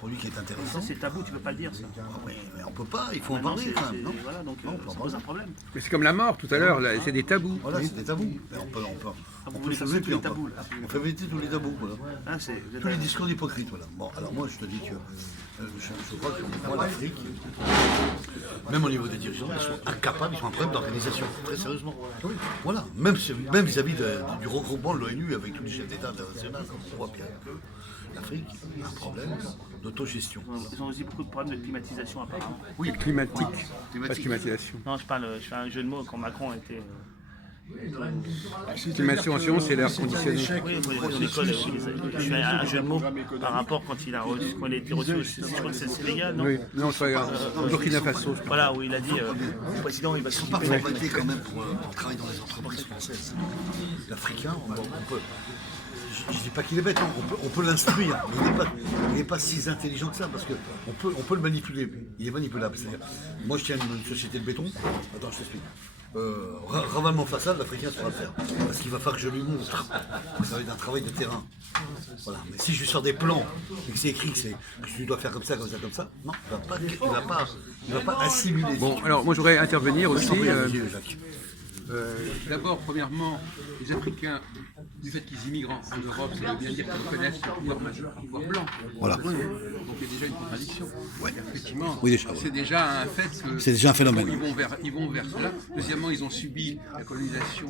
produit qui est intéressant. Ça c'est tabou, tu peux pas le dire ça. Ah oui, mais on peut pas, il faut en Maintenant, parler quand même, non? voilà, donc Non, on peut en ça parler. pose un problème. Mais c'est comme la mort tout à l'heure, là, c'est des tabous. Voilà, c'est des tabous. Mais on peut vous on peut voulez se casser tous les on peut- tabous, là. on fait éviter tous les tabous, voilà. Ah, vous êtes Tous les discours d'hypocrite, voilà. Bon, alors moi, je te dis que je crois que moi, l'Afrique, même au niveau des dirigeants, ils sont incapables, ils ont un problème d'organisation, très sérieusement. Voilà, même vis-à-vis du regroupement de l'ONU avec tous les chefs d'État internationaux, on voit bien que l'Afrique a un problème d'autogestion. Ils ont aussi beaucoup de problèmes de climatisation après. Hein. Oui, Climatique, pas de climatisation. Non, je fais un jeu de mots quand Macron était. Climatisation, c'est l'air conditionné. Oui, pour les écoles, je fais un jeu de mots par rapport quand il a été reçu au Sénégal, non? Oui, non, c'est au Burkina Faso, je crois. Voilà, où il a dit le président il va ils ne sont pas s'occuper. formatés quand même pour travailler dans les entreprises françaises. L'Africain, on peut. Je ne dis pas qu'il est bête, hein, on peut l'instruire, mais il n'est pas si intelligent que ça, parce qu'on peut le manipuler. Il est manipulable. C'est-à-dire, moi je tiens une société de béton, attends je t'explique. Ravalement façade, l'Africain saura le faire. Parce qu'il va falloir que je lui montre. Ça va être un travail de terrain. Voilà. Mais si je lui sors des plans et que c'est écrit que tu dois faire comme ça, non, il va pas assimiler. Bon, alors moi j'aurais intervenir aussi. Jacques. D'abord, premièrement, les Africains, du fait qu'ils immigrent en Europe, ça veut bien dire qu'ils reconnaissent le pouvoir majeur, le pouvoir blanc. Voilà. Donc il y a déjà une contradiction. Ouais. Effectivement, Oui, déjà, c'est déjà un fait que C'est déjà un phénomène. ils vont vers cela. Deuxièmement, ils ont subi la colonisation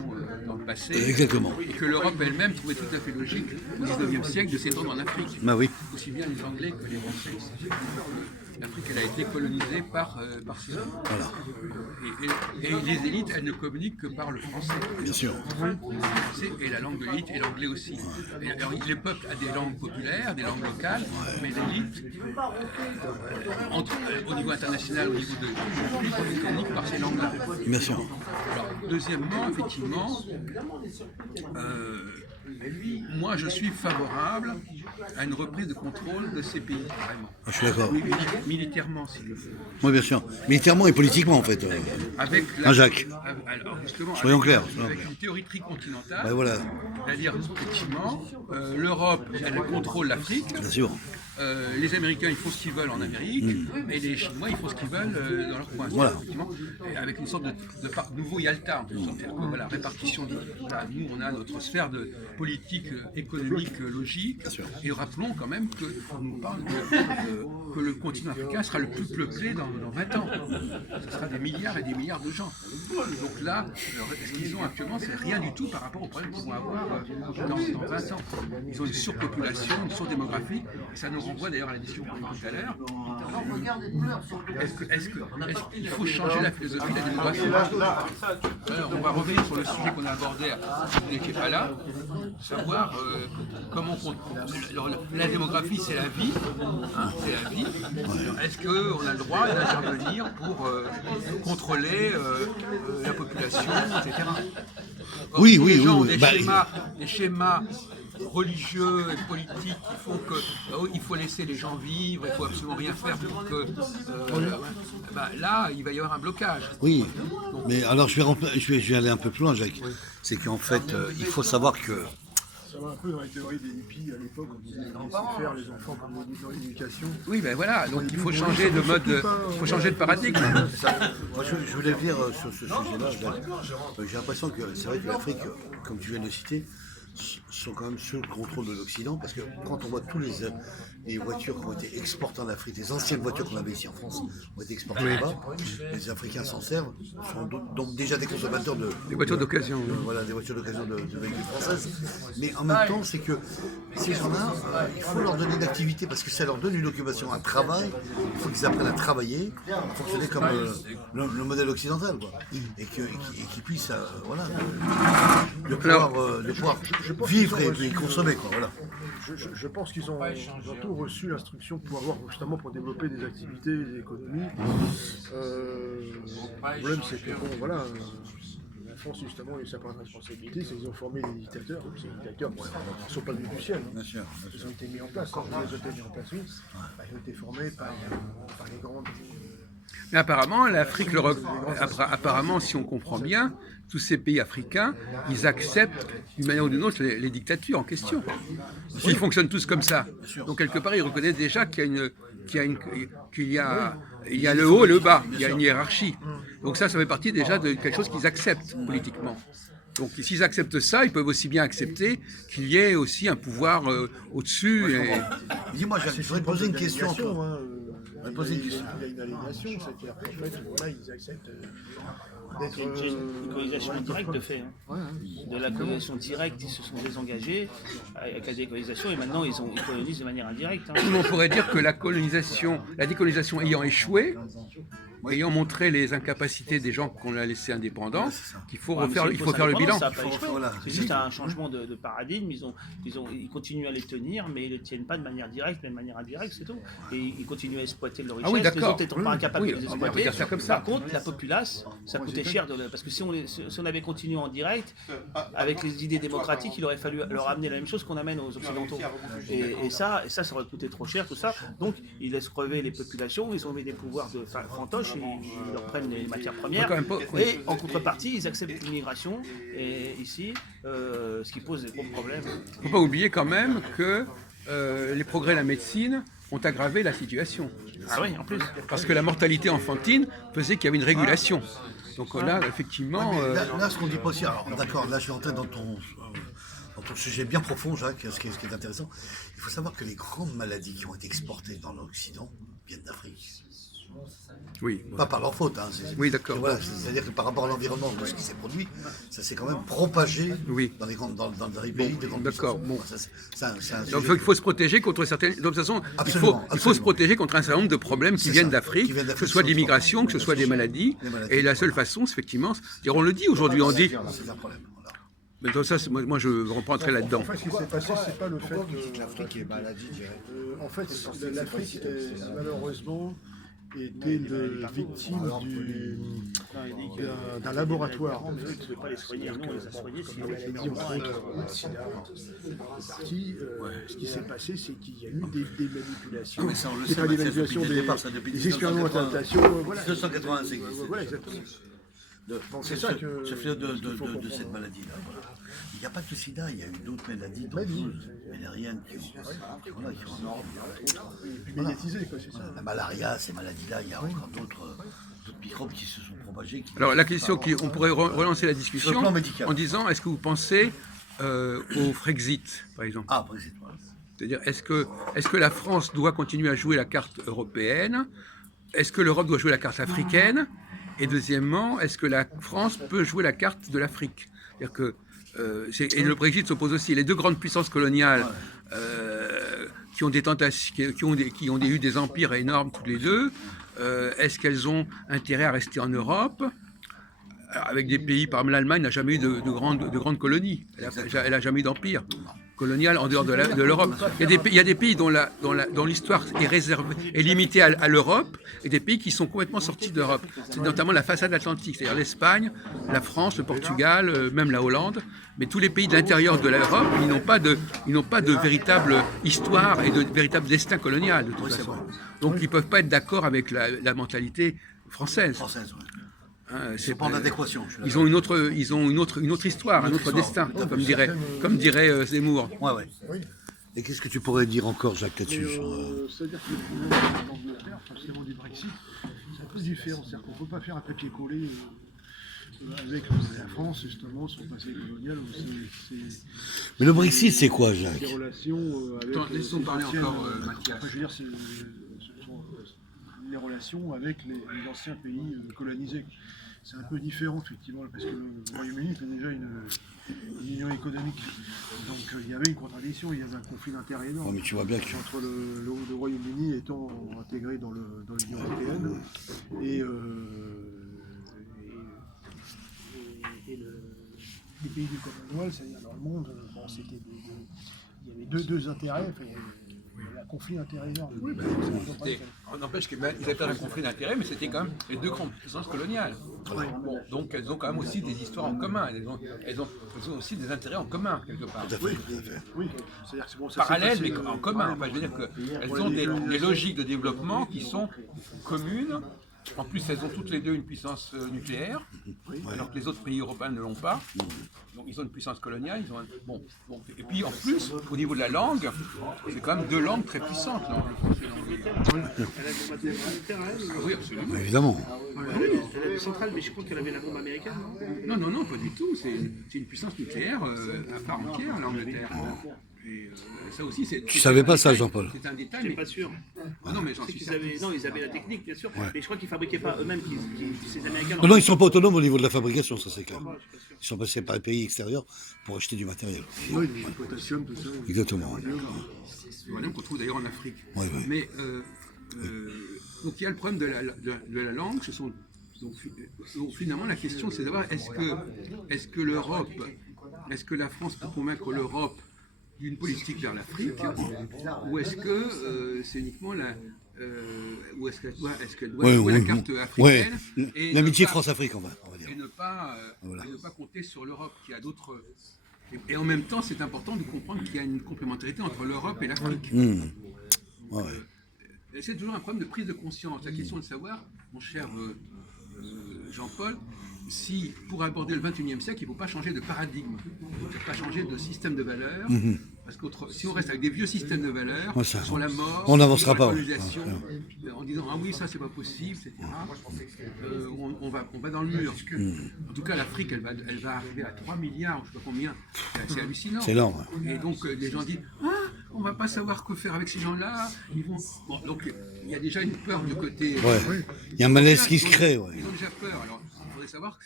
dans le passé. Exactement. Et que l'Europe elle-même trouvait tout à fait logique au XIXe siècle de s'étendre en Afrique. Bah oui. Aussi bien les Anglais que les Français. L'Afrique, elle a été colonisée par ces hommes. Voilà. Et les élites, elles ne communiquent que par le français. Bien sûr. Le français et la langue de l'élite et l'anglais aussi. Et alors, les peuples ont des langues populaires, des langues locales, mais l'élite, au niveau international, au niveau de communique par ces langues-là. Bien sûr. Alors, deuxièmement, effectivement, moi je suis favorable à une reprise de contrôle de ces pays, vraiment. Ah, je suis d'accord. Oui, militairement, s'il le faut. Oui, bien sûr. Militairement et politiquement, en fait. Avec Jacques. Alors, justement, Soyons clairs. avec une théorie tricontinentale, Ben voilà, c'est-à-dire effectivement, l'Europe, elle contrôle l'Afrique. bien sûr. Les Américains, ils font ce qu'ils veulent en Amérique, et les Chinois, ils font ce qu'ils veulent dans leur coin. Voilà. Effectivement, et avec une sorte de nouveau Yalta, en quelque sorte. C'est-à-dire que, voilà, répartition. Voilà, nous, on a notre sphère de politique économique logique, et rappelons quand même qu'on nous parle que le continent africain sera le plus peuplé dans 20 ans. Ce sera des milliards et des milliards de gens. Donc là, ce qu'ils ont actuellement, c'est rien du tout par rapport aux problèmes qu'ils vont avoir dans 20 ans. Ils ont une surpopulation, une surdémographie, et ça nous renvoie d'ailleurs à la discussion qu'on a eue tout à l'heure. Est-ce qu'il faut changer la philosophie de la démographie? Alors, on va revenir sur le sujet qu'on a abordé vous n'étiez pas là, savoir comment la démographie c'est la vie, hein, c'est la vie. Alors, est-ce qu'on a le droit d'intervenir pour contrôler la population, etc. Or, Oui, si oui, les gens ont oui, des schémas religieux et politiques qui font que il faut laisser les gens vivre, il faut absolument rien faire pour que là il va y avoir un blocage. Oui, mais alors je vais aller un peu plus loin, Jacques. C'est qu'en fait, il faut savoir que... Ça va un peu dans les théories des hippies à l'époque, on disait laisser faire les enfants comme dans l'éducation. Oui, ben voilà, donc il faut changer de mode, il faut changer de paradigme. Moi, je voulais dire sur ce sujet-là, Jacques, j'ai l'impression que c'est vrai que l'Afrique, comme tu viens de le citer, sont quand même sous le contrôle de l'Occident, parce que quand on voit tous les voitures qui ont été exportées en Afrique, les anciennes voitures qu'on avait ici en France ont été exportées là-bas, les Africains s'en servent, sont donc déjà des consommateurs Des voitures d'occasion. Voilà, des voitures d'occasion de véhicules françaises. Mais en même temps, c'est que ces gens-là, il faut leur donner une activité, parce que ça leur donne une occupation, un travail, il faut qu'ils apprennent à travailler, à fonctionner comme le modèle occidental, quoi. Et qu'ils puissent, voilà, de pouvoir vivre et consommer, quoi, voilà. Je pense qu'ils ont tout reçu l'instruction pour avoir justement pour développer des activités, des économies. Le problème c'est que bon voilà, la France justement a eu sa part de responsabilité, c'est qu'ils ont formé des dictateurs. Ces dictateurs ne sont pas venus du ciel. Bien sûr. Ils ont été mis en place. Quand ils ont été mis en place, ils ont été formés par les grandes Mais apparemment, apparemment, si on comprend bien, tous ces pays africains, ils acceptent d'une manière ou d'une autre les dictatures en question. Ils fonctionnent tous comme ça. Donc quelque part, ils reconnaissent déjà qu'il y a le haut et le bas, il y a une hiérarchie. Donc ça fait partie déjà de quelque chose qu'ils acceptent politiquement. Donc s'ils acceptent ça, ils peuvent aussi bien accepter qu'il y ait aussi un pouvoir au-dessus. Dis-moi, je voudrais poser une question. Il y a une aliénation, c'est-à-dire qu'en fait, voilà, ils acceptent d'être... C'est une colonisation directe de fait. De la colonisation directe, ils se sont désengagés avec la décolonisation et maintenant ils colonisent de manière indirecte. On pourrait dire que la décolonisation ayant échoué, ayant montré les incapacités des gens qu'on a laissés indépendants, il faut faire le bilan. Ça pas échoué. C'est juste un changement de paradigme. Ils continuent à les tenir, mais ils ne les tiennent pas de manière directe, mais de manière indirecte, c'est tout. Et ils continuent à exploiter leur richesse. Ah oui, les d'accord. autres n'étant pas incapables de les on peut exploiter. dire ça comme ça. Par contre, la populace, ça coûtait cher. Parce que si on avait continué en direct, avec les idées démocratiques, il aurait fallu leur amener la même chose qu'on amène aux Occidentaux. Et ça aurait coûté trop cher, tout ça. Donc, ils laissent crever les populations, ils ont mis des pouvoirs de fantoche, ils leur prennent les matières premières. Et en contrepartie, ils acceptent l'immigration, et ici, ce qui pose des gros problèmes. Il ne faut pas oublier quand même que les progrès de la médecine ont aggravé la situation. Ah oui, en plus. Parce que la mortalité enfantine faisait qu'il y avait une régulation. Donc là, effectivement... Là, ce qu'on dit pas aussi, alors d'accord, là je suis entré dans ton sujet bien profond, Jacques, ce qui est intéressant. Il faut savoir que les grandes maladies qui ont été exportées dans l'Occident viennent d'Afrique. Oui. Pas par leur faute. Oui, d'accord. Voilà, c'est-à-dire que par rapport à l'environnement, de ce qui s'est produit, ça s'est quand même propagé dans les pays de grandes d'accord. puissances. Donc il faut se protéger contre certaines... De toute façon, il faut se protéger contre un certain nombre de problèmes qui viennent d'Afrique, que ce soit de l'immigration, que ce soit des maladies. Et la seule façon, effectivement, on le dit aujourd'hui, on dit... C'est un problème. Mais dans ça, moi je reprendrai là-dedans. En fait, ce qui s'est passé, c'est pas le fait que l'Afrique est maladie directe. En fait, l'Afrique, malheureusement, était victime d'un laboratoire. En fait, ne pas les soigner, non, on les a soignés, comme la maladie entre le sida. Ce qui s'est passé, c'est qu'il y a eu des manipulations. Mais ça, on le C'est sait, pas des ça, manipulations, depuis le départ, ça, depuis des expérimentations. Voilà. 1985. Voilà, exactement. C'est ça que ce fléau de cette maladie-là. Voilà. Il n'y a pas que le sida, il y a eu d'autres maladies vénériennes qui ont médiatisées, quoi, c'est ça. La malaria, ces maladies-là, il y a encore d'autres microbes qui se sont propagés. Alors la question, on pourrait relancer la discussion en disant, est-ce que vous pensez au Frexit, par exemple? Ah, Brexit, voilà. C'est-à-dire, est-ce que la France doit continuer à jouer la carte européenne? Est-ce que l'Europe doit jouer la carte africaine? Et deuxièmement, est-ce que la France peut jouer la carte de l'Afrique? C'est-à-dire que, et le Brexit s'oppose aussi. Les deux grandes puissances coloniales qui ont eu des empires énormes toutes les deux, est-ce qu'elles ont intérêt à rester en Europe? Avec des pays, par exemple l'Allemagne n'a jamais eu de grandes colonies. Elle n'a jamais eu d'empire colonial en dehors de l'Europe. Il y a des pays dont l'histoire est limitée à l'Europe et des pays qui sont complètement sortis d'Europe. C'est notamment la façade atlantique, c'est-à-dire l'Espagne, la France, le Portugal, même la Hollande. Mais tous les pays de l'intérieur de l'Europe, ils n'ont pas de véritable histoire et de véritable destin colonial de toute façon. Donc ils ne peuvent pas être d'accord avec la mentalité française. C'est pas en adéquation. Ils ont une autre histoire, un autre destin, comme dirait Zemmour. Ouais. Et qu'est-ce que tu pourrais dire encore, Jacques, là-dessus? C'est-à-dire que l'Angleterre, forcément du Brexit, c'est un peu différent. C'est-à-dire qu'on ne peut pas faire un papier-collé avec la France, justement, son passé colonial. Mais le Brexit, c'est quoi, Jacques? Des relations avec... Laissons parler encore, Mathias. Je veux dire, ce sont les relations avec les anciens pays colonisés. C'est un peu différent, effectivement, parce que le Royaume-Uni était déjà une union économique. Donc il y avait une contradiction, il y avait un conflit d'intérêts énorme. Mais tu vois bien que... Entre le Royaume-Uni étant intégré dans l'Union européenne et les pays du Commonwealth, c'est-à-dire dans le monde, il y avait deux intérêts. Il y a un conflit d'intérêts énorme. Oui, on n'empêche qu'ils étaient un conflit d'intérêts, mais c'était quand même les deux grandes puissances coloniales. Bon, donc elles ont quand même aussi des histoires en commun. Elles ont aussi des intérêts en commun, quelque part. Oui. C'est-à-dire que c'est parallèles, mais en commun. Enfin, je veux dire qu'elles ont des logiques de développement qui sont communes En plus, elles ont toutes les deux une puissance nucléaire, alors que les autres pays européens ne l'ont pas. Donc ils ont une puissance coloniale. Bon. Et puis en plus, au niveau de la langue, c'est quand même deux langues très puissantes, là, le français et l'anglais. Oui, absolument. Évidemment. Elle avait centrale, mais je crois qu'elle avait la bombe américaine. Non, pas du tout. C'est une puissance nucléaire à part entière, l'Angleterre. Et ça aussi, Tu savais pas ça, Jean-Paul? C'est un détail, Je mais suis pas sûr. non, mais j'en suis certain. Ils avaient la technique, bien sûr. Mais je crois qu'ils fabriquaient pas eux-mêmes, ces Américains. Non, ils sont pas autonomes au niveau de la fabrication, ça c'est clair. Ils sont passés par les pays extérieurs pour acheter du matériel. Oui, le potassium, tout ça. Exactement. Uranium qu'on trouve d'ailleurs en Afrique. Oui. Mais donc il y a le problème de la langue. Donc finalement la question c'est de savoir est-ce que l'Europe, est-ce que la France peut convaincre l'Europe d'une politique vers l'Afrique, ou est-ce que c'est uniquement ou est-ce qu'elle doit jouer la carte africaine et l'amitié France-Afrique, on va dire. Et ne pas compter sur l'Europe qui a d'autres. Et en même temps, c'est important de comprendre qu'il y a une complémentarité entre l'Europe et l'Afrique. C'est toujours un problème de prise de conscience. La question est de savoir, mon cher Jean-Paul, si pour aborder le XXIe siècle, il ne faut pas changer de paradigme, il ne faut pas changer de système de valeurs, parce que si on reste avec des vieux systèmes de valeurs, sur la mort, on n'avancera pas. En disant ah oui ça c'est pas possible, etc. On va dans le mur. En tout cas l'Afrique elle va arriver à 3 milliards, je ne sais pas combien, c'est hallucinant. C'est lent. Et donc les gens disent on va pas savoir quoi faire avec ces gens-là. Bon, donc il y a déjà une peur du côté. Il y a un malaise qui se crée. Ils ont déjà peur. Alors il faudrait savoir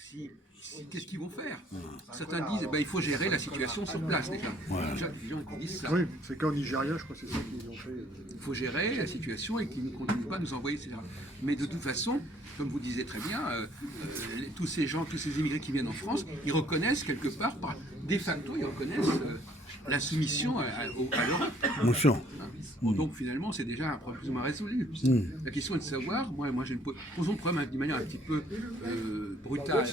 qu'est-ce qu'ils vont faire. Certains disent il faut gérer la situation sur place déjà. Déjà des gens qui disent ça. Oui, c'est qu'en Nigeria, je crois que c'est ça qu'ils ont fait. Il faut gérer la situation et qu'ils ne continuent pas à nous envoyer, etc. Mais de toute façon, comme vous disiez très bien, tous ces immigrés qui viennent en France, ils reconnaissent quelque part, de facto, ils reconnaissent la soumission à l'Europe. Bien sûr. Bon, donc finalement, c'est déjà un problème plus ou moins résolu. La question est de savoir, moi posons le problème d'une manière un petit peu brutale.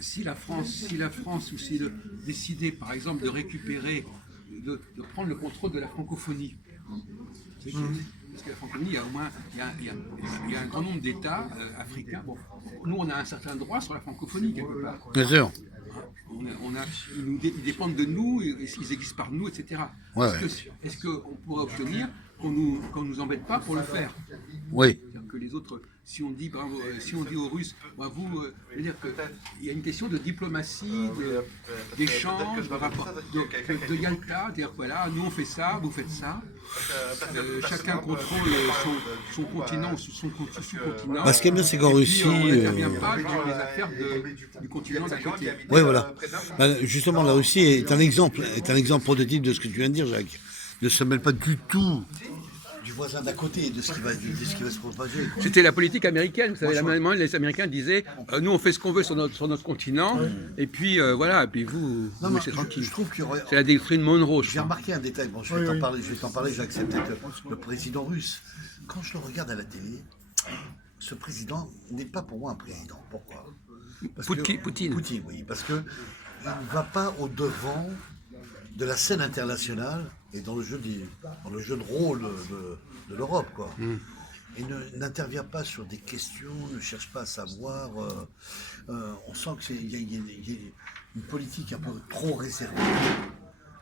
Si la France ou si décidait par exemple de récupérer, de prendre le contrôle de la francophonie, parce que la francophonie, il y a un grand nombre d'États africains. Bon, nous, on a un certain droit sur la francophonie quelque part. Bien sûr. Ils dépendent de nous, ils existent par nous, etc. Est-ce qu'on pourrait obtenir qu'on nous embête pas pour le faire? Oui. C'est-à-dire que les autres, si on dit aux Russes, c'est-à-dire qu'il y a une question de diplomatie, d'échange, de rapport, de Yalta, c'est-à-dire voilà, nous on fait ça, vous faites ça. Chacun contrôle son continent ou son sous-continent. Ce qui est bien, c'est qu'en Russie. On n'intervient pas dans les affaires du continent d'à côté. Oui, voilà. Justement, la Russie est un exemple prototype de ce que tu viens de dire, Jacques. Ne se mêle pas du tout du voisin d'à côté, de ce qui va se propager. C'était la politique américaine. Vous savez, les Américains disaient nous on fait ce qu'on veut sur notre continent, et puis voilà, et puis vous c'est tranquille. Je trouve qu'il y aurait... C'est la doctrine Monroe. J'ai remarqué un détail, bon, je vais t'en parler, Jacques, c'est peut-être le président russe. Quand je le regarde à la télé, ce président n'est pas pour moi un président. Pourquoi? Poutine. Poutine, oui, parce qu'il ne va pas au-devant de la scène internationale et dans le jeu de rôle de l'Europe, quoi. Et n'intervient pas sur des questions, ne cherche pas à savoir. On sent qu'il y a une politique un peu trop réservée,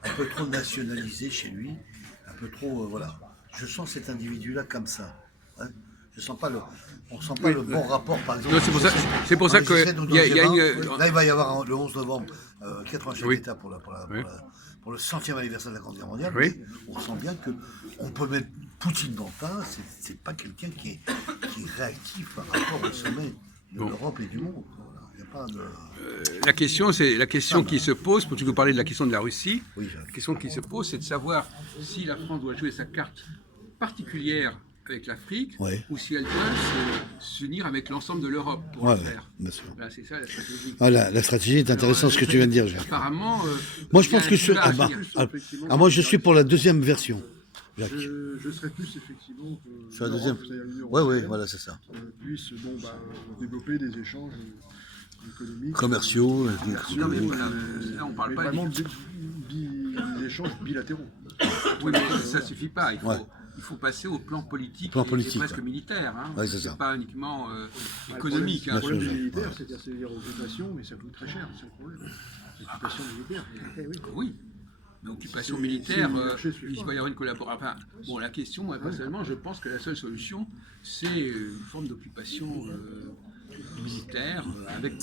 un peu trop nationalisée chez lui, un peu trop, voilà. Je sens cet individu-là comme ça. Hein. On sent pas le bon rapport, par exemple. C'est pour ça que là, il va y avoir le 11 novembre 80 chefs d'État pour le 100e anniversaire de la Grande Guerre mondiale. Oui. On sent bien qu'on peut mettre Poutine dans le tas. C'est pas quelqu'un qui est réactif par rapport au sommet de l'Europe et du monde. Il y a pas de... La question qui se pose, pour vous parler de la question de la Russie, la question qui se pose, c'est de savoir si la France doit jouer sa carte particulière avec l'Afrique, ou si elle doit s'unir avec l'ensemble de l'Europe pour le faire. Voilà, c'est ça la stratégie. La stratégie est intéressante, ce que tu viens de dire, Jacques. Apparemment, moi je pense que moi je suis pour la deuxième version, Jacques. Je serais plus effectivement sur la deuxième. Oui, voilà, c'est ça. Puisse développer des échanges économiques, commerciaux. Là, on ne parle pas vraiment des échanges bilatéraux. Oui, mais ça ne suffit pas. il faut passer au plan politique, Plan politique, et presque ouais. militaire. Hein. Ouais, c'est ça. C'est pas uniquement Le économique. problème, Hein. le problème sûr, militaire, ouais. c'est-à-dire occupation, mais ça coûte très cher, c'est le problème. L'occupation militaire. Eh oui. Oui. Mais occupation C'est- militaire, c'est le marché suivant. il va y avoir une collaboration. Enfin, bon, la question, moi, personnellement, je pense que la seule solution, c'est une forme d'occupation militaire, avec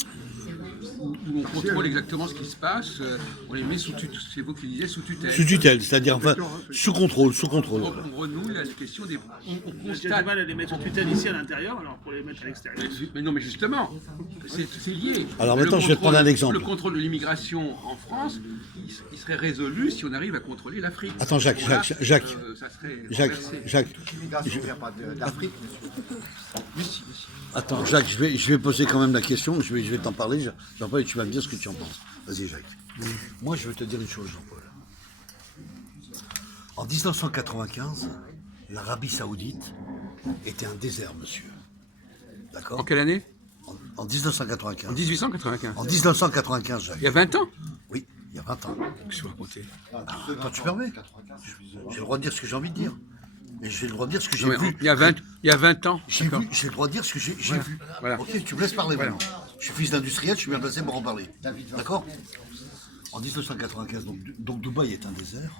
où on contrôle exactement ce qui se passe, on les met sous tutelle, c'est vous qui disiez, sous tutelle. Sous tutelle, c'est-à-dire enfin, sous contrôle. On renoue la question des. On On a du constate. mal à les mettre en tutelle ici à l'intérieur, alors pour les mettre à l'extérieur. Mais non, mais justement, c'est lié. Alors Le maintenant, je vais contrôle- prendre un exemple. Le contrôle de l'immigration en France, il serait résolu si on arrive à contrôler l'Afrique. Attends, Jacques, Là, Jacques, ça serait Jacques, renversé. Jacques. L'immigration vient pas d'Afrique. Attends, Jacques, je vais poser quand même la question, je vais t'en parler, Jean-Paul, et tu vas me dire ce que tu en penses. Vas-y, Jacques. Moi, je veux te dire une chose, Jean-Paul. En 1995, l'Arabie Saoudite était un désert, monsieur. D'accord En quelle année? En 1995. En 1895. En 1995, Jacques. Il y a 20 ans. Oui, il y a 20 ans. Qu'est-ce que vous racontez? Quand tu permets, j'ai le droit de dire ce que j'ai envie de dire. Mais j'ai le droit de dire ce que j'ai Non, mais vu. il y a 20 ans. J'ai D'accord. vu, j'ai le droit de dire ce que j'ai vu. Voilà. Ok, tu me laisses parler Voilà. maintenant. Je suis fils d'industriel, je suis bien placé pour en parler. D'accord? En 1995, donc Dubaï est un désert.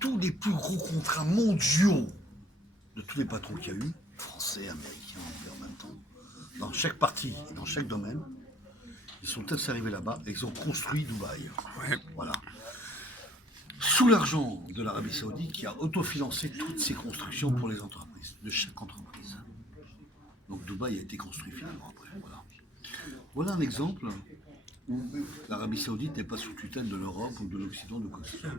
Tous les plus gros contrats mondiaux de tous les patrons qu'il y a eu, français, américains, anglais en même temps, dans chaque partie, dans chaque domaine, ils sont tous arrivés là-bas et ils ont construit Dubaï. Ouais. Voilà. Sous l'argent de l'Arabie Saoudite qui a autofinancé toutes ces constructions pour les entreprises, de chaque entreprise. Donc Dubaï a été construit finalement après. Voilà un exemple où l'Arabie Saoudite n'est pas sous tutelle de l'Europe ou de l'Occident de quoi que ce soit.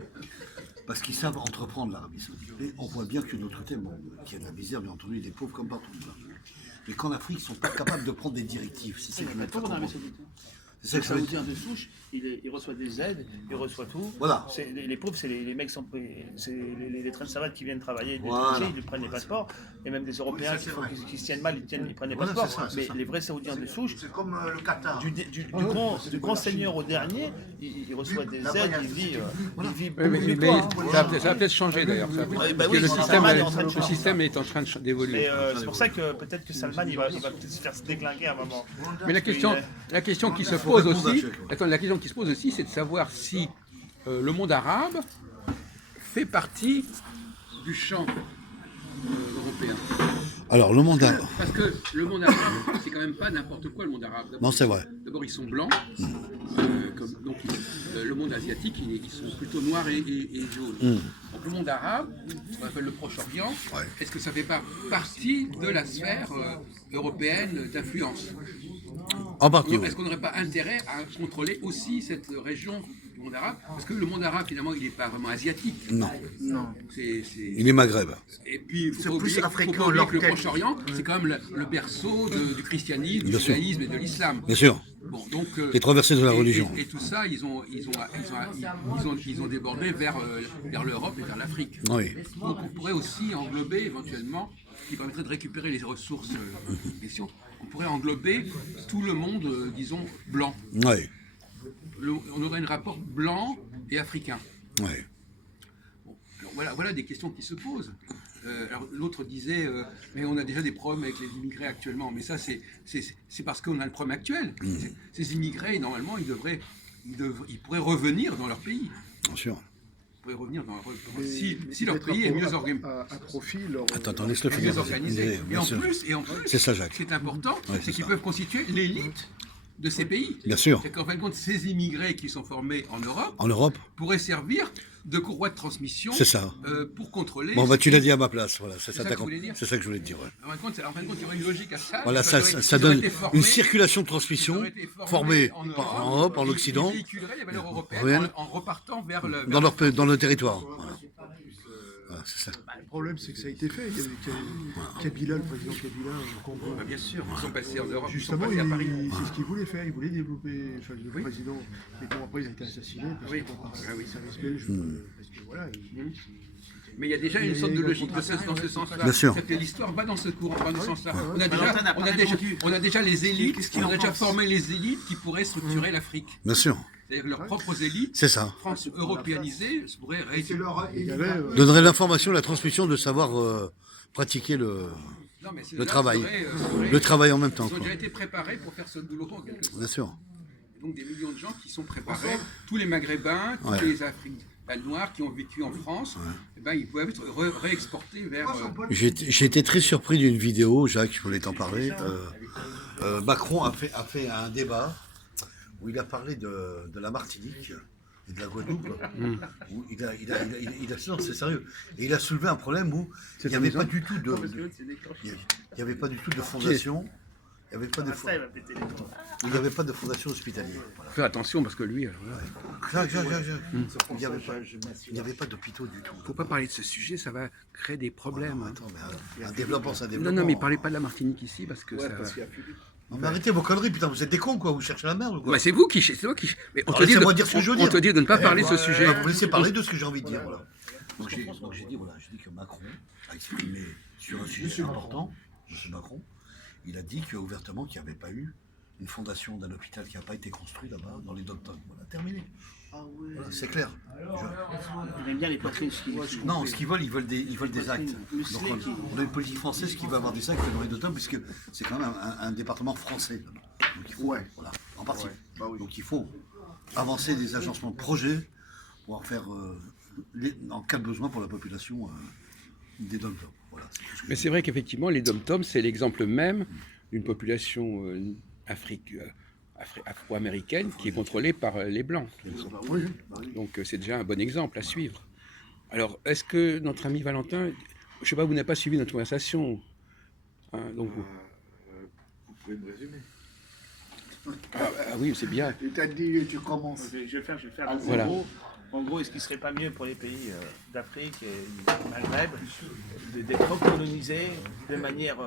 Parce qu'ils savent entreprendre l'Arabie Saoudite. Et on voit bien que de l'autre côté, bon, qu'il y a de la misère, bien entendu, des pauvres comme partout. Là. Mais qu'en Afrique, ils ne sont pas capables de prendre des directives. C'est ça que je veux te faire comprendre. C'est ça Le que ça veut Saoudien dire. de souche, il reçoit des aides, il reçoit tout. Voilà. Les pauvres, c'est les mecs, c'est les trains de savate qui viennent travailler, des Voilà. étrangers, ils prennent les passeports. Et même des Européens Oui, ça, c'est vrai. qui se tiennent mal, ils prennent les Voilà, passeports. c'est ça, Mais c'est ça. les vrais Saoudiens de souche, C'est comme le Qatar. du grand seigneur au dernier, il reçoit des aides, il vit Oui, beaucoup mieux que mais toi, hein. ça va peut-être changer d'ailleurs. Ça va peut-être- Ouais, bah parce oui, que le Salman système, est en train de le changer. système est en train d'évoluer. Et c'est pour ça que peut-être que Salman, il va peut-être se faire déglinguer à un moment. Mais la question qui se pose aussi, la question qui se pose aussi, c'est de savoir si le monde arabe fait partie du champ européen. Alors, le monde arabe. Parce que le monde arabe, c'est quand même pas n'importe quoi le monde arabe. Non, c'est vrai. D'abord, ils sont blancs. Donc, le monde asiatique, ils sont plutôt noirs et jaunes. Donc, le monde arabe, ce qu'on appelle le Proche-Orient, Ouais. est-ce que ça fait pas partie de la sphère européenne d'influence? En partie, oui. Est-ce qu'on n'aurait pas intérêt à contrôler aussi cette région du monde arabe? Parce que le monde arabe, finalement, il n'est pas vraiment asiatique. Non. C'est- Il est Maghreb. Et puis, il C'est faut pas plus oublier, africain, faut pas oublier que le local. Proche-Orient, c'est quand même le berceau du christianisme, du Bien sûr. judaïsme et de l'islam. Bien sûr. Bon, donc, Les traversées de la et- religion. Et tout ça, ils ont débordé vers l'Europe et vers l'Afrique. Oui. Donc on pourrait aussi englober éventuellement, ce qui permettrait de récupérer les ressources en question, on pourrait englober tout le monde, disons, blanc. Oui. On aurait un rapport blanc et africain. Oui. Bon, alors voilà des questions qui se posent. Alors l'autre disait, mais on a déjà des problèmes avec les immigrés actuellement. Mais ça, c'est parce qu'on a le problème actuel. Ces immigrés, normalement, ils pourraient revenir dans leur pays. Bien sûr. Ils pourraient revenir dans leur Mais si leur mettre pays est mieux organisé. à profit leur. Attends, laisse-le Mieux finir. organisé. Et Bien en sûr. plus, C'est ça, Jacques. ce qui est important, Ouais, c'est c'est qu'ils ça. peuvent constituer l'élite de ces pays. Bien sûr. C'est qu'en fin de compte, ces immigrés qui sont formés en Europe En Europe, pourraient servir de courroie de transmission c'est ça. pour contrôler. Bon, bah, tu l'as dit à ma place. Voilà, c'est ça ça, que je voulais dire. c'est ça que je voulais te dire. Ouais. En fin de compte, il y aurait une logique à ça. Voilà, Ils ça, auraient- ça ils donne auraient été formés- une circulation de ils transmission auraient été formée en Europe, en ils Occident, véhiculeraient les valeurs européennes européennes, en repartant vers le. dans le territoire. Voilà. Voilà, c'est ça. Le problème, c'est que ça a été fait. Il y avait Kabila, le président Kabila, au Congo. Bah, bien sûr, ils sont passés en Europe, Justement, ils sont passés à Paris. c'est ce qu'il voulait faire. Il voulait développer le président. Mais bon, après, il a été assassiné parce Oui. que par Ah oui. le service belge. Parce que voilà. Mais il y a déjà une sorte de logique dans ce sens-là. Bien sûr. C'est que l'histoire va dans ce courant, va dans ce sens-là. On a Valentin n'a pas répondu. déjà les élites, Qu'est-ce qu'il on en a déjà pense formé les élites qui pourraient structurer l'Afrique. Bien sûr. C'est-à-dire que leurs propres élites, C'est ça. France européanisées, pourraient réussir. Donnerait l'information, la transmission de savoir pratiquer le travail. Le travail en même temps. Ils ont Quoi. déjà été préparés pour faire ce boulot en quelque sorte. Bien sûr. Et donc des millions de gens qui sont préparés, tous les Maghrébins, tous Ouais. les Africains noirs qui ont vécu en France, eh ben, ils peuvent être réexportés vers... J'ai été très surpris d'une vidéo, Jacques, je voulais t'en parler. Macron a fait un débat où il a parlé de la Martinique et de la Guadeloupe. Où non, c'est sérieux. Et il a soulevé un problème où il n'y avait pas du tout de, il y avait pas du tout de fondation. Il n'y avait pas de il n'y avait pas de fondation hospitalière. Voilà. Faire attention parce que lui... Jacques. Il n'y avait pas d'hôpitaux du tout. Il ne faut pas parler de ce sujet, ça va créer des problèmes. Non, attends, mais un développement, c'est un développement. Non, mais parlez pas de la Martinique ici parce que ça... Non, mais arrêtez vos conneries, putain, vous êtes des cons, quoi, vous cherchez la merde ou quoi? Bah, c'est vous qui... C'est toi qui... Mais on te dit laissez-moi dire ce que je veux dire. On te dit de ne pas parler de ce sujet. Vous me laissez parler de ce que j'ai envie de dire, voilà. Donc j'ai dit que Macron a exprimé sur un sujet important, M. Macron, il a dit ouvertement qu'il n'y avait pas eu une fondation d'un hôpital qui n'a pas été construit là-bas, dans les Dom-Tom. Voilà, terminé. Voilà, c'est clair. Il aime bien les poitrines. Non, ce qu'ils veulent, ils veulent des actes. Donc on a une politique française qui veut avoir des actes dans les Dom-Tom, puisque c'est quand même un département français. Donc il faut, voilà, en partie. Donc il faut avancer des agencements de projets pour en faire, en cas de besoin pour la population, des Dom-Tom. Voilà, Mais c'est vrai qu'effectivement, les Dom-Tom, c'est l'exemple même d'une population afro-américaine qui est contrôlée par les Blancs. Donc c'est déjà un bon exemple à suivre. Alors, est-ce que notre ami Valentin, je ne sais pas, vous n'avez pas suivi notre conversation, hein, donc Vous pouvez me résumer. ah oui, c'est bien. Tu t'as dit, tu commences. Je vais le faire. Voilà. En gros, est-ce qu'il ne serait pas mieux pour les pays d'Afrique et du Maghreb d'être recolonisés de manière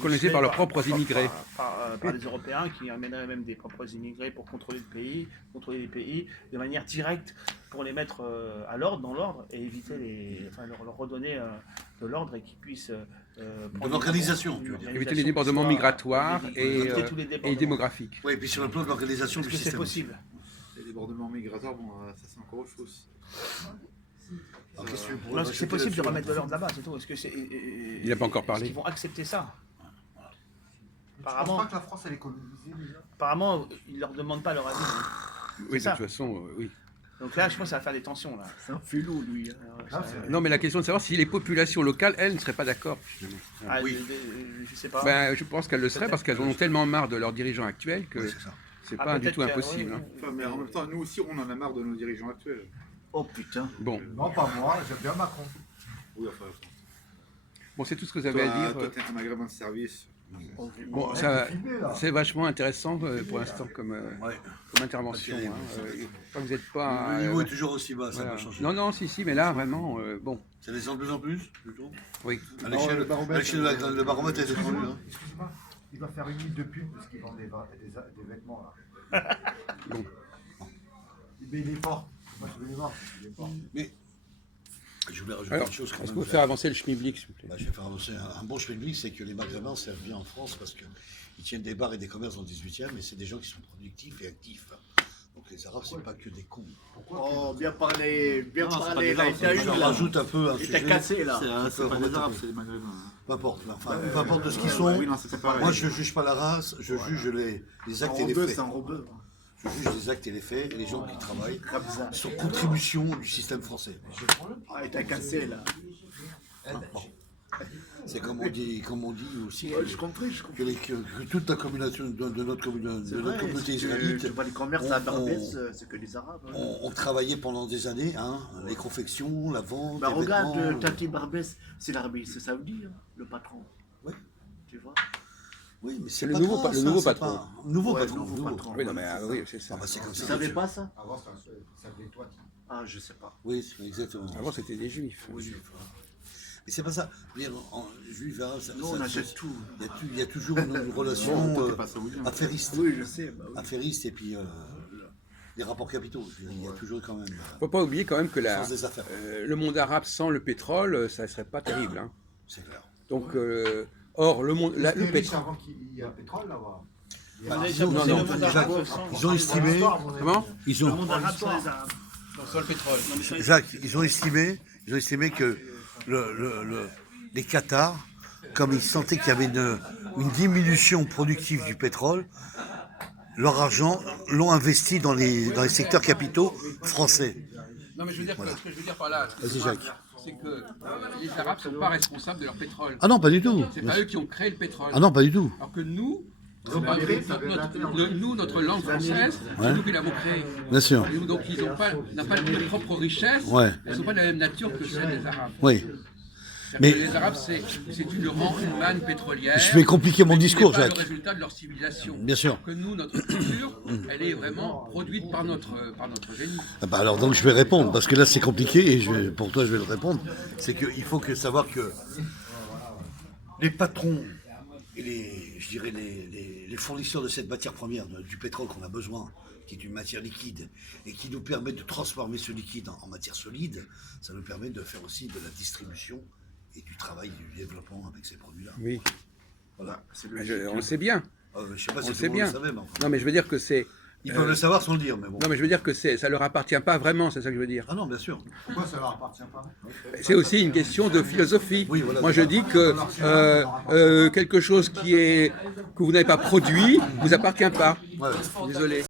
Colonisés par leurs propres immigrés. Par les Européens qui amèneraient même des propres immigrés pour contrôler les pays de manière directe pour les mettre dans l'ordre et éviter leur redonner de l'ordre et qu'ils puissent de l'organisation, tu veux dire. Éviter les débordements migratoires éviter tous les et débordements. démographiques. Oui, et puis sur le plan de l'organisation Est-ce du que c'est système. possible? Les débordements migratoires, bon, ça c'est encore autre chose. Alors, qu'est-ce que tu pourrais Non, est-ce que c'est rajouter possible de là-dessus remettre de l'ordre là-bas, c'est tout. Est-ce que c'est, Il n'a pas encore parlé. Est-ce qu'ils vont accepter ça? Je pense pas que la France elle est colonisée déjà. Apparemment, ils ne leur demandent pas leur avis. Oui, de ça. toute façon, oui. Donc là, je pense que ça va faire des tensions. Là. C'est un filou lui. Non, mais la question de savoir si les populations locales, elles, ne seraient pas d'accord, finalement. Oui. Je sais pas. Ben, je pense qu'elles le seraient parce qu'elles en ont tellement marre de leurs dirigeants actuels que Oui, c'est ça. c'est pas du peut-être tout que- impossible. ouais, hein. Enfin, mais en même temps, nous aussi, on en a marre de nos dirigeants actuels. Oh putain. Bon, Non, pas moi, j'aime bien Macron. Oui, enfin, bon, c'est tout ce que vous avez à dire. toi, t'es un maghrébin de service. Bon, ça, c'est vachement intéressant pour l'instant comme Ouais. intervention. Pas terrible, hein. Enfin, vous n'êtes pas. Le niveau est toujours aussi bas, ça voilà. va changer. Non, non, si, mais là, vraiment, bon, Ça descend de plus en plus, plutôt. oui. À l'échelle de le baromètre est descendu. Hein. Excuse-moi, il va faire une minute de pub parce qu'il vend des vêtements là. Bon. Mais il est fort. Moi je veux les voir, il est fort. Je voulais rajouter Alors, une chose quand est-ce que même. vous faire avancer le schmilblick, s'il vous plaît? Bah, je vais faire avancer un bon chemin, c'est que les Maghrébins servent bien en France parce qu'ils tiennent des bars et des commerces dans le 18e, mais c'est des gens qui sont productifs et actifs. Donc les Arabes, c'est pas que des cons. Oh, bien parlé, bien parlé. Là, il t'a eu Je là. rajoute un peu un Il t'a sujet. cassé là. C'est pas des Arabes, c'est des Maghrébins. Peu importe, là. Enfin, peu importe de ce qu'ils sont. Oui, non, c'est pareil. Moi, je ne juge pas la race, je juge les actes et les faits. C'est un rebeu. Je juge les actes et les faits et les gens qui travaillent Comme ça. sur contribution du système français. Ah, il t'a cassé là. Bon. C'est comme on dit aussi Ouais, je comprends. que toute la communauté de notre communauté israélite Tu vois les commerces à on- Barbès, c'est que des Arabes. Hein. ont travaillé pendant des années, hein, les confections, la vente, Bah les regarde, vêtements. Tati Barbès, c'est l'Arabie saoudite, hein, le patron. Ouais. Tu vois. Oui, mais C'est le pas nouveau grave, le ça, nouveau c'est patron. pas- Nouveau Ouais, patron. nouveau patron. Oui, non, mais oui, c'est ça. Ah bah, c'est comme Tu ça. savais pas ça? Avant, ça s'appelait toi. Ah, je sais pas. Oui, exactement. Avant, c'était des juifs. Mais c'est pas ça. Je veux dire, en juif, arabe, ça, Nous, on achète tout. il y a toujours une relation Toi, t'es pas saoudien. affairiste. Oui, je sais. Bah, oui. Affairiste et puis les rapports capitaux. Je veux dire, il y a toujours quand même Faut pas oublier quand même que sens des affaires. le monde arabe sans le pétrole, ça serait pas terrible. Hein. C'est clair. Donc, or, le monde, le C'était riche pétrole. avant qu'il y ait un pétrole là-bas. On a déjà poussé le monde arabe sans- Ils ont estimé, Comment ils le ont, monde arabe sans les Arabes. Sur le pétrole. Non, mais sur les- Jacques, ils ont estimé que les Qatars, comme ils sentaient qu'il y avait une diminution productive du pétrole, leur argent l'ont investi dans les secteurs capitaux français. Non, mais je veux dire que, ce que je veux dire par là, Vas-y, Jacques. c'est que les Arabes ne sont pas responsables de leur pétrole. Ah non, pas du tout. C'est pas eux qui ont créé le pétrole. Ah non, pas du tout. Alors que nous, notre langue française, c'est nous qui l'avons créée. Bien sûr. Et nous, donc, ils n'ont pas leur propre richesse. Ouais. Elles ne sont pas de la même nature que celles des Arabes. Oui. C'est-à-dire Mais- que les Arabes, c'est une manne pétrolière. Je vais compliquer mon mais qui discours, n'est pas Jacques. le résultat de leur civilisation. Bien sûr. Alors que nous, notre culture, elle est vraiment produite par notre génie. Ah bah alors donc je vais répondre, parce que là c'est compliqué et pour toi je vais le répondre. C'est qu'il faut savoir que les patrons et les fournisseurs de cette matière première, du pétrole qu'on a besoin, qui est une matière liquide, et qui nous permet de transformer ce liquide en matière solide, ça nous permet de faire aussi de la distribution et du travail du développement avec ces produits-là. Oui, Voilà. on le sait bien. Je sais pas On si le tout sait le monde bien. le savait, mais enfin. Non, mais je veux dire que c'est. Ils peuvent le savoir sans le dire, mais bon. Non, mais je veux dire que ça leur appartient pas vraiment, c'est ça que je veux dire. Ah non, bien sûr. Pourquoi ça leur appartient pas? C'est aussi une question de philosophie. Oui, voilà. Moi, je dis que quelque chose que vous n'avez pas produit vous appartient pas. Ouais. Désolé.